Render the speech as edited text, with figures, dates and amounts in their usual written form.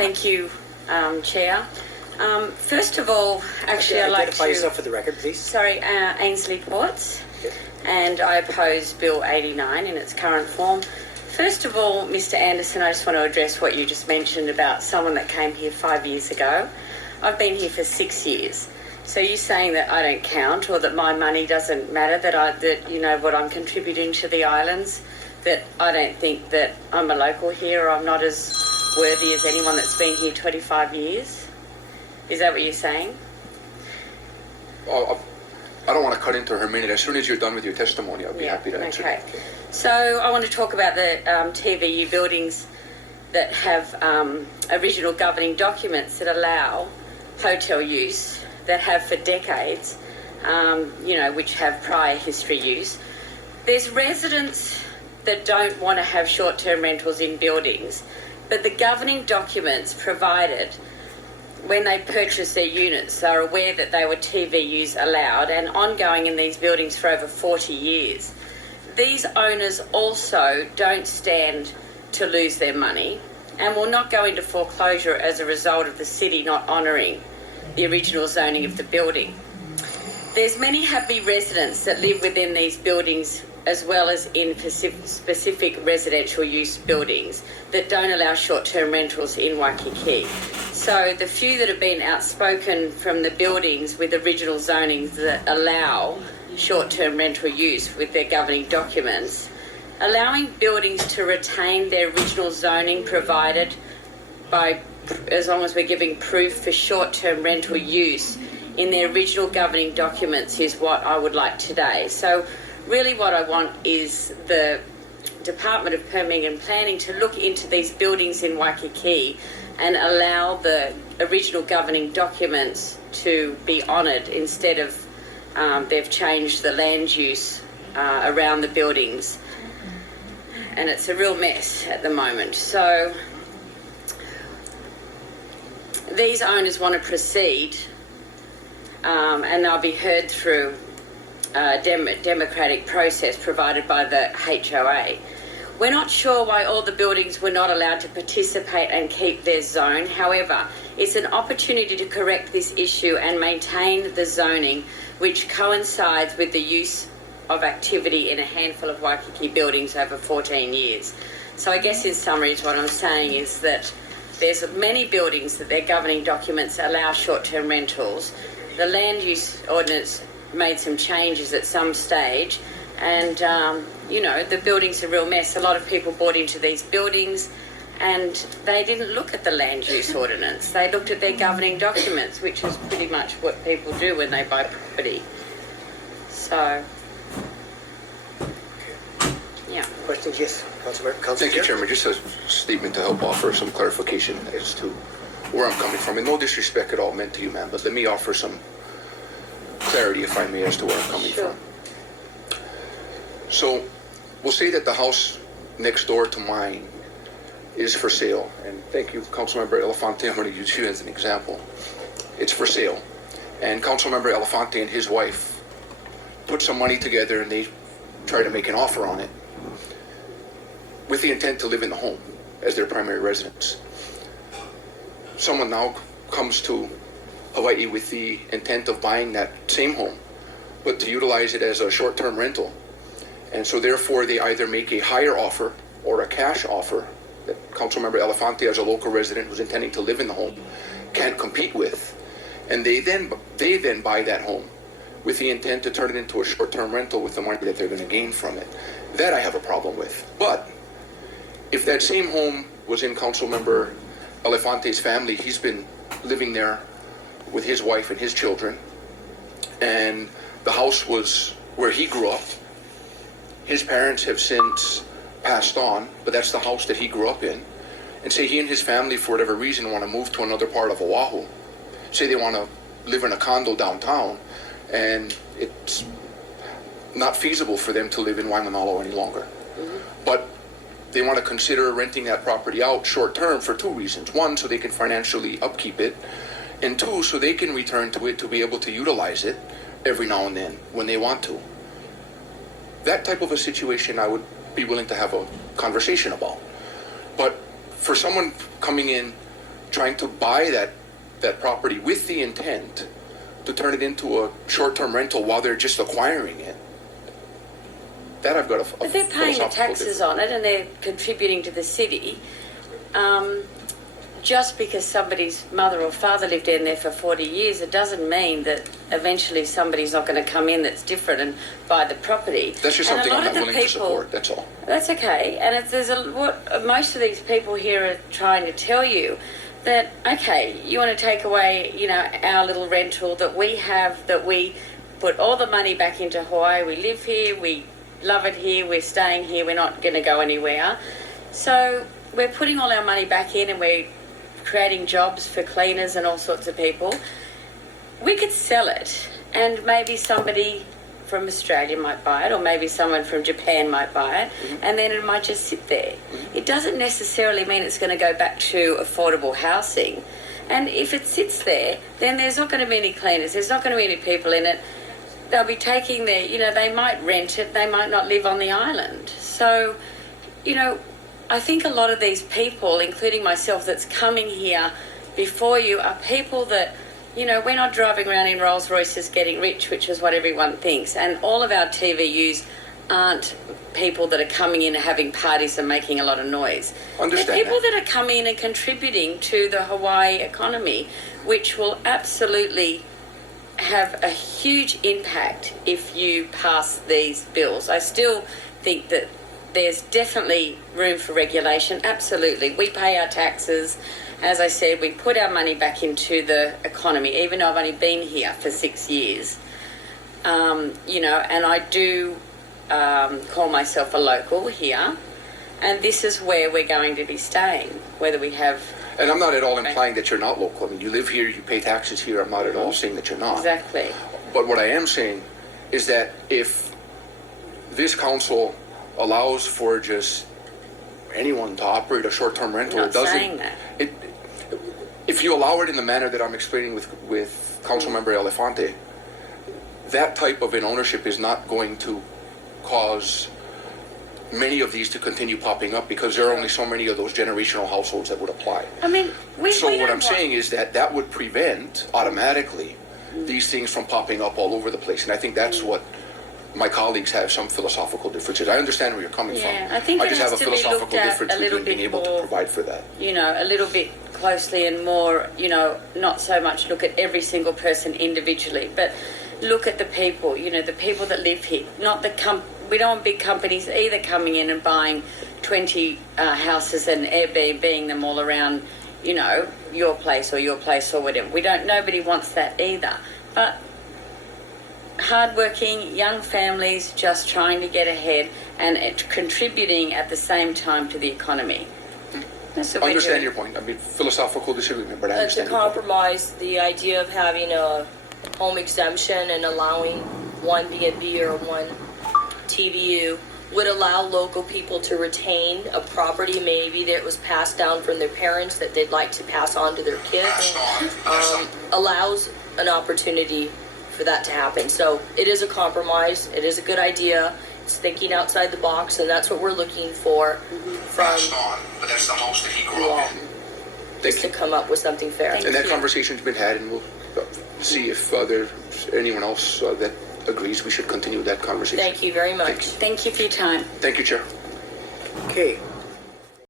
Thank you, Chair. First of all, actually, I'd like to... Identify yourself for the record, please. Sorry, Ainslie Ports. Okay. And I oppose Bill 89 in its current form. First of all, Mr. Anderson, I just want to address what you just mentioned about someone that came here 5 years ago. I've been here for 6 years. So you're saying that I don't count, or that my money doesn't matter, that you know what I'm contributing to the islands, that I don't think that I'm a local here, or I'm not as worthy as anyone that's been here 25 years? Is that what you're saying? I don't want to cut into her minute. As soon as you're done with your testimony, I'll be happy to answer. Okay. So I want to talk about the TVU buildings that have original governing documents that allow hotel use, that have for decades, which have prior history use. There's residents that don't want to have short-term rentals in buildings, but the governing documents provided when they purchased their units, they're aware that they were TVUs allowed and ongoing in these buildings for over 40 years. These owners also don't stand to lose their money and will not go into foreclosure as a result of the city not honouring the original zoning of the building. There's many happy residents that live within these buildings, as well as in specific residential use buildings that don't allow short-term rentals in Waikiki. So the few that have been outspoken from the buildings with original zonings that allow short-term rental use with their governing documents, allowing buildings to retain their original zoning provided by, as long as we're giving proof for short-term rental use in their original governing documents, is what I would like today. So really what I want is the Department of Permitting and Planning to look into these buildings in Waikiki and allow the original governing documents to be honoured instead of they've changed the land use around the buildings. And it's a real mess at the moment. So these owners want to proceed and they'll be heard through democratic process provided by the HOA. We're not sure why all the buildings were not allowed to participate and keep their zone. However, it's an opportunity to correct this issue and maintain the zoning which coincides with the use of activity in a handful of Waikiki buildings over 14 years. So I guess in summary what I'm saying is that there's many buildings that their governing documents allow short-term rentals. The land use ordinance made some changes at some stage, and the building's a real mess. A lot of people bought into these buildings and they didn't look at the land use ordinance. They looked at their governing documents, which is pretty much what people do when they buy property. So, yeah. Questions? Yes, Council Thank you, Chair. Chairman. Just a statement to help offer some clarification as to where I'm coming from. And no disrespect at all meant to you, ma'am, but let me offer some clarity, if I may, as to where I'm coming from. So we'll say that the house next door to mine is for sale. And thank you, Councilmember Elefante. I'm going to use you as an example. It's for sale. And Councilmember Elefante and his wife put some money together and they try to make an offer on it with the intent to live in the home as their primary residence. Someone now comes to Hawaii with the intent of buying that same home, but to utilize it as a short-term rental. And so therefore they either make a higher offer or a cash offer that Councilmember Elefante, as a local resident who's intending to live in the home, can't compete with. And they then buy that home with the intent to turn it into a short-term rental with the money that they're going to gain from it. That I have a problem with. But if that same home was in Councilmember Elefante's family, he's been living there with his wife and his children, and the house was where he grew up. His parents have since passed on, but that's the house that he grew up in. And say he and his family, for whatever reason, want to move to another part of Oahu. Say they want to live in a condo downtown, and it's not feasible for them to live in Waimanalo any longer. But they want to consider renting that property out short term for two reasons. One, so they can financially upkeep it, and two, so they can return to it to be able to utilize it every now and then when they want to. That type of a situation I would be willing to have a conversation about. But for someone coming in trying to buy that property with the intent to turn it into a short-term rental while they're just acquiring it. That I've got a But they're paying the philosophical taxes on it and they're contributing to the city. Just because somebody's mother or father lived in there for 40 years, it doesn't mean that eventually somebody's not going to come in that's different and buy the property. That's just And a something lot I'm of not the willing to people- support, that's all. That's okay. And what most of these people here are trying to tell you, that, okay, you want to take away, our little rental that we have, that we put all the money back into Hawaii, we live here, we love it here, we're staying here, we're not going to go anywhere. So we're putting all our money back in and we're creating jobs for cleaners and all sorts of people. We could sell it and maybe somebody from Australia might buy it, or maybe someone from Japan might buy it, and then it might just sit there. It doesn't necessarily mean it's going to go back to affordable housing. And if it sits there, then there's not going to be any cleaners, there's not going to be any people in it. They'll be taking they might rent it, they might not live on the island. So, I think a lot of these people, including myself, that's coming here before you are people that, we're not driving around in Rolls Royces getting rich, which is what everyone thinks. And all of our TVUs aren't people that are coming in and having parties and making a lot of noise. Understand They're people that are coming in and contributing to the Hawaii economy, which will absolutely have a huge impact if you pass these bills. I still think that there's definitely room for regulation. Absolutely. We pay our taxes. As I said, we put our money back into the economy, even though I've only been here for 6 years. And I do call myself a local here. And this is where we're going to be staying, whether we have... And I'm not at all implying that you're not local. I mean, you live here, you pay taxes here. I'm not at all saying that you're not. Exactly. But what I am saying is that if this council allows for just anyone to operate a short-term rental, Not it doesn't. saying that. If you allow it in the manner that I'm explaining with Councilmember Elefante, that type of an ownership is not going to cause many of these to continue popping up, because there are only so many of those generational households that would apply. I mean, So what I'm saying is that would prevent automatically these things from popping up all over the place. And I think that's what my colleagues have some philosophical differences. I understand where you're coming from. I think it just has have a to be philosophical looked at difference a little between being bit able to more, provide for that. a little bit closely and more, not so much look at every single person individually, but look at the people, the people that live here. Not we don't want big companies either coming in and buying 20 houses and Airbnb-ing them all around, your place or whatever. Nobody wants that either. But hardworking young families just trying to get ahead and contributing at the same time to the economy. That's what I we're understand doing. your point. I mean, philosophical disagreement, but I To understand your point. compromise the idea of having a home exemption and allowing one B&B or one TVU would allow local people to retain a property maybe that was passed down from their parents that they'd like to pass on to their kids. Allows an opportunity for that to happen. So it is a compromise. It is a good idea. It's thinking outside the box, and that's what we're looking for from But that's the house that he you all, Thank to you. come up with something fair. Thank And that you. conversation's been had, and we'll see if there's anyone else that agrees we should continue that conversation. Thank you very much. Thank you. Thank you for your time. Thank you, Chair. Okay,